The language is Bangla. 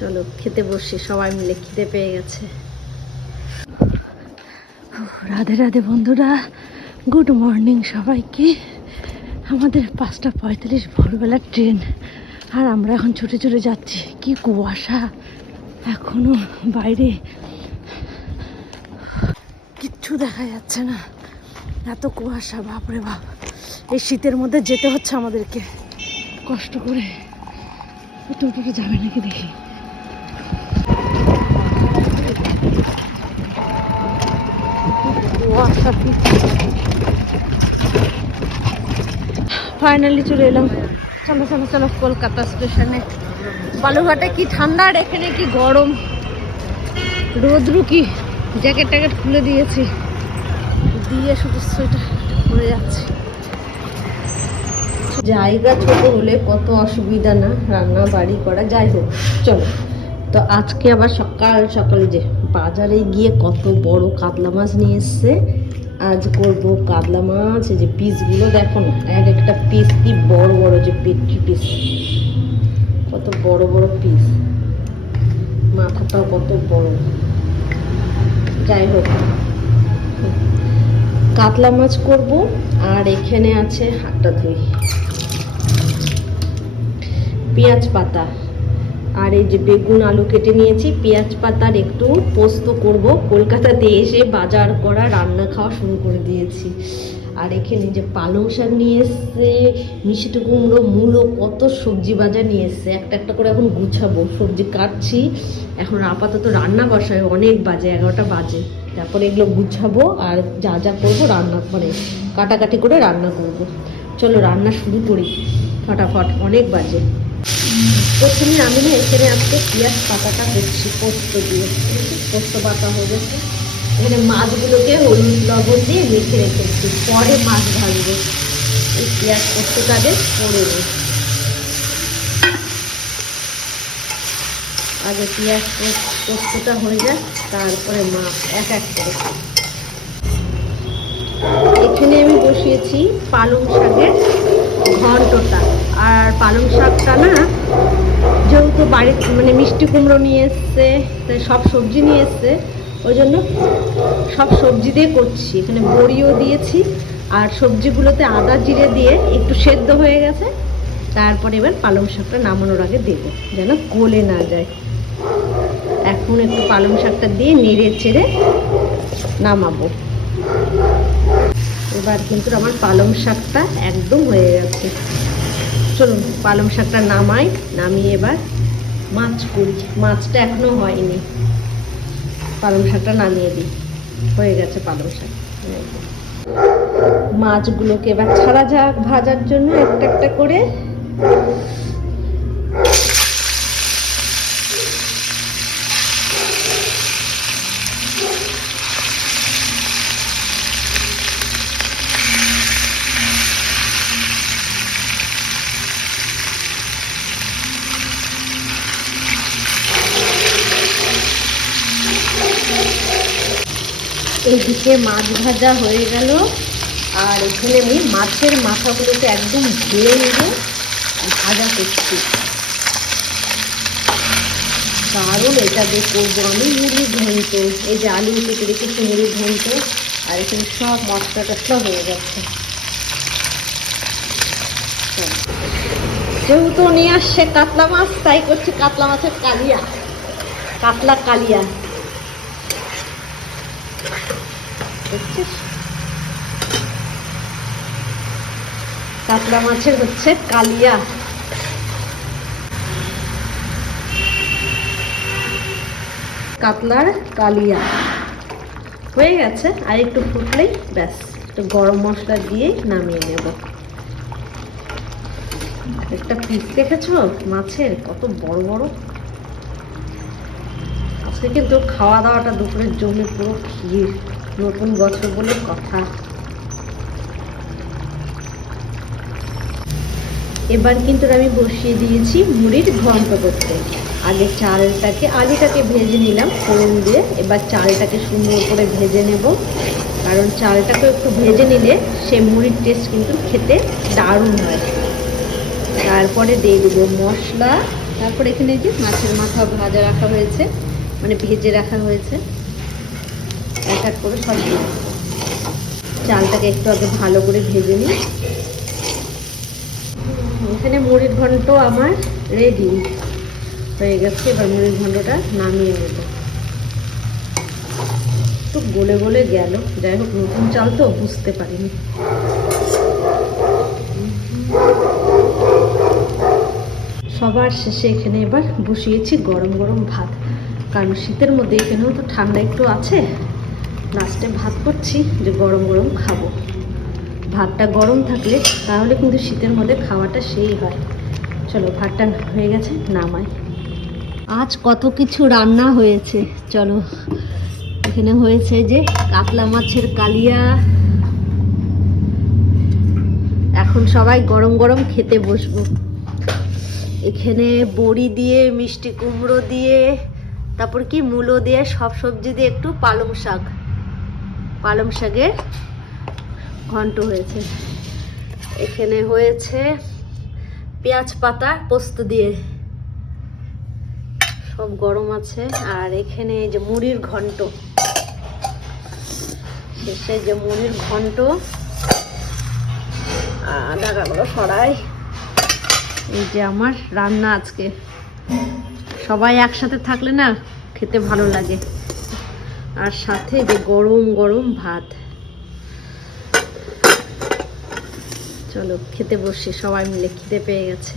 চলো, খেতে বসি, সবাই মিলে খিদে পেয়ে গেছে। রাধে রাধে বন্ধুরা, গুড মর্নিং সবাইকে। আমাদের পাঁচটা পঁয়তাল্লিশ ভোরবেলার ট্রেন। আর আমরা এখন ছুটে ছুটে যাচ্ছি। কি কুয়াশা, এখনও বাইরে। কিচ্ছু দেখা যাচ্ছে না। এত কুয়াশা, বাপরে বাপ। এই শীতের মধ্যে যেতে হচ্ছে আমাদেরকে। কষ্ট করে। টোটোটা যাবে নাকি দেখি। ফাইনালি চলে এলাম। চলো চলো চলো, কলকাতা স্টেশনে বালুঘাটে কি ঠান্ডা এখানে কি গরম? রোদ্রু কি? জ্যাকেট ট্যাকেট খুলে দিয়েছি। দিয়ে শুধু সোয়েটার পরে যাচ্ছি। জায়গা ছোট হলে কত অসুবিধা না, রান্না বাড়ি করা, যাই হোক, চলো। তো আজকে আবার সকাল সকাল যে বাজারে গিয়ে কত বড় কাতলা মাছ নিয়ে এসছে। আজ করব কাতলা মাছ যে পিসগুলো দেখো না, এক একটা পিস কি বড় বড় যে পেট্রি পিস কত বড় বড় পিস মাথাটাও কত বড়। যাই হোক, কাতলা মাছ করব, আর এখানে আছে হাতটা ধুই পেঁয়াজ পাতা। আর এই যে বেগুন আলু কেটে নিয়েছি, পেঁয়াজ পাতার একটু পোস্ত করব। কলকাতাতে এসে বাজার করা, রান্না খাওয়া শুরু করে দিয়েছি। আর এখানে যে পালং শাক নিয়ে এসছে, মিষ্টি কুমড়ো, মূলো, কত সবজি বাজার নিয়ে এসছে। একটা একটা করে এখন গুছাবো, সবজি কাটছি। এখন আপাতত রান্না বসায়, অনেক বাজে, এগারোটা বাজে। তারপরে এগুলো গুছাবো আর যা যা করব রান্না মানে কাটাকাটি করে রান্না করব। চলো রান্না শুরু করি। ফটাফট, অনেক বাজে। প্রথমে আমি না এখানে আজকে পেঁয়াজ পাতাটা করছি, পোস্ত দিয়ে। পোস্ত পাতা হয়ে গেছে। এখানে মাছগুলোকে হলুদ লবণ দিয়ে মেখে রেখেছি। পরে মাছ ভাজবো। এই পেঁয়াজ পোস্তটাকে করে আগে পেঁয়াজ পোস্ত- পোস্তটা হয়ে যায় তারপরে মাছ এক এক করে এখানে আমি বসিয়েছি পালং শাকের ঘন্টটা। আর পালং শাকটা না, যেহেতু বাড়ির মানে মিষ্টি কুমড়ো নিয়ে এসছে সব সবজি নিয়ে এসছে, ওই জন্য সব সবজি দিয়ে করছি। এখানে বড়িও দিয়েছি, আর সবজিগুলোতে আদা জিরে দিয়ে একটু সেদ্ধ হয়ে গেছে। তারপরে এবার পালং শাকটা নামানোর আগে দেবো, যেন গলে না যায়। এখন একটু পালং শাকটা দিয়ে নেড়ে চেড়ে নামাবো। এবার কিন্তু আমার পালং শাকটা একদম হয়ে গেছে। চলুন, পালং শাকটা নামাই, নামিয়ে এবার মাছ করি। মাছটা এখনও হয়নি। পালং শাকটা নামিয়ে দিই। হয়ে গেছে পালং শাক। মাছগুলোকে এবার ছাড়া যাক ভাজার জন্য একটা একটা করে এইদিকে মাছ ভাজা হয়ে গেল। আর এখানে আমি মাছের মাথাগুলোকে একদম ধুয়ে নেব ভাজা করছি। দারুণ এটা দিয়ে করব আমি মুড়ির ঘন্ট। এই যে আলু কেটে রেখেছি মুড়ির ঘন্ট, আর এখানে সব মশলা টশলা হয়ে যাচ্ছে। যেহেতু নিয়ে আসছে কাতলা মাছ, তাই করছি কাতলা মাছের কালিয়া। কাতলা কালিয়া। কাতলা মাছের হচ্ছে কালিয়া। কাতলার কালিয়া। হয়ে গেছে, আর একটু ফুটলেই ব্যাস। একটু গরম মশলা দিয়ে নামিয়ে নেব। একটা পিস দেখেছ? মাছের, কত বড় বড়। আজকে কিন্তু খাওয়া দাওয়াটা দুপুরের জন্য পুরো ক্ষীর। নতুন বছর বলে কথা। এবার কিন্তু আমি বসিয়ে দিয়েছি মুড়ির ঘন্ট করতে। আগে চালটাকে, আলুটাকে ভেজে নিলাম ফোড়ন দিয়ে। এবার চালটাকে সুন্দর করে ভেজে নেব। কারণ চালটাকে একটু ভেজে নিলে সে মুড়ির টেস্ট কিন্তু খেতে দারুণ হয়। তারপরে দিয়ে দেবো মশলা। তারপর এখানে যে মাছের মাথা ভাজা রাখা হয়েছে। মানে ভেজে রাখা হয়েছে। এক এক করে সব চালটাকে একটু আগে ভালো করে ভেজে নিই। এখানে মুড়ির ঘন্ট আমার রেডি হয়ে গেছে, এবার মুড়ির ঘন্টটা নামিয়ে নেব। তো গলে গলে গেল। যাই হোক, নতুন চাল তো, বুঝতে পারিনি। সবার শেষে এখানে এবার বসিয়েছি গরম গরম ভাত। কারণ শীতের মধ্যে এখানেও তো ঠান্ডা একটু আছে। লাস্টে ভাত করছি যে গরম গরম খাব। ভাতটা গরম থাকলে তাহলে কিন্তু শীতের মধ্যে খাওয়াটা সেই হয়। চলো, ভাতটা হয়ে গেছে, নামাই। আজ কত কিছু রান্না হয়েছে, চলো। এখানে হয়েছে যে কাতলা মাছের কালিয়া। এখন সবাই গরম গরম খেতে বসবো। এখানে বড়ি দিয়ে, মিষ্টি কুমড়ো দিয়ে তারপর কি মূলো দিয়ে সব সবজি দিয়ে একটু পালং শাক। পালং শাকের ঘন্ট হয়েছে। এখানে হয়েছে পেঁয়াজ পাতা পোস্ত দিয়ে। সব গরম আছে। আর এখানে এই যে মুড়ির ঘন্ট। শেষে যে মুড়ির ঘন্ট। আহ, ঢাকাগুলো সরাই। এই যে আমার রান্না আজকে। সবাই একসাথে থাকলে না খেতে ভালো লাগে। আর সাথে যে গরম গরম ভাত। চলো খেতে বসি, সবাই মিলে খেতে পেয়ে গেছে।